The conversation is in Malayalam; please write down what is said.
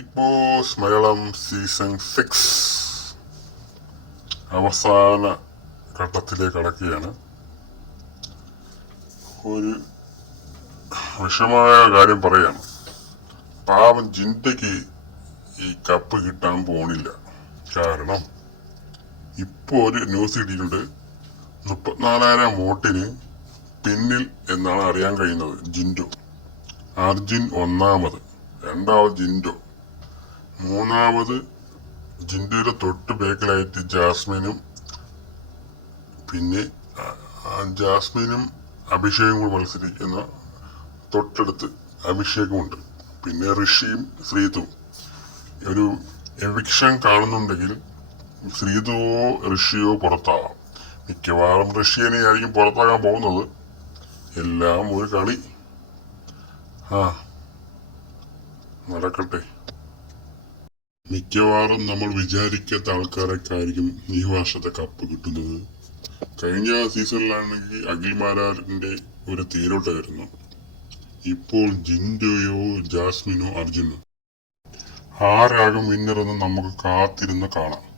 Bigg Boss Malayalam season six അവസാന ഘട്ടത്തിലേക്ക് കടക്കുകയാണ്. ഒരു വിഷമായ കാര്യം പറയാണ് പാവം ജിന്തയ്ക്ക് ഈ കപ്പ് കിട്ടാൻ പോണില്ല. കാരണം ഇപ്പോൾ ഒരു ന്യൂസ് കിട്ടിയിട്ടുണ്ട് മുപ്പത്തിനാലായിരം വോട്ടിന് പിന്നിൽ എന്നാണ് അറിയാൻ കഴിയുന്നത് ജിൻഡോ. അർജുൻ ഒന്നാമത് രണ്ടാമത് ജിൻഡോ. മൂന്നാമത് ജിൻഡിയുടെ തൊട്ട് ബേക്കിലായിട്ട് ജാസ്മിനും പിന്നെ ജാസ്മിനും അഭിഷേകും കൂടെ മത്സരിക്കുന്ന തൊട്ടടുത്ത് അഭിഷേകുമുണ്ട്. പിന്നെ ഋഷിയും ശ്രീതും ഒരു എവിക്ഷൻ കാണുന്നുണ്ടെങ്കിൽ ശ്രീതുവോ ഋഷിയോ പുറത്താവാം മിക്കവാറും ഋഷിയനെ ആയിരിക്കും പുറത്താകാൻ പോകുന്നത്. എല്ലാം ഒരു കളി. ആ നടക്കട്ടെ. മിക്കവാറും നമ്മൾ വിചാരിക്കാത്ത ആൾക്കാരൊക്കെ ഈ വർഷത്തെ കപ്പ് കിട്ടുന്നത്. കഴിഞ്ഞ സീസണിലാണെങ്കിൽ അഖിൽമാരാറിന്റെ ഒരു തീരോട്ടായിരുന്നു ഇപ്പോൾ ജിൻഡോയോ ജാസ്മിനോ അർജുനോ. ആരാകും വിന്നർ എന്ന് നമുക്ക് കാത്തിരുന്ന് കാണാം.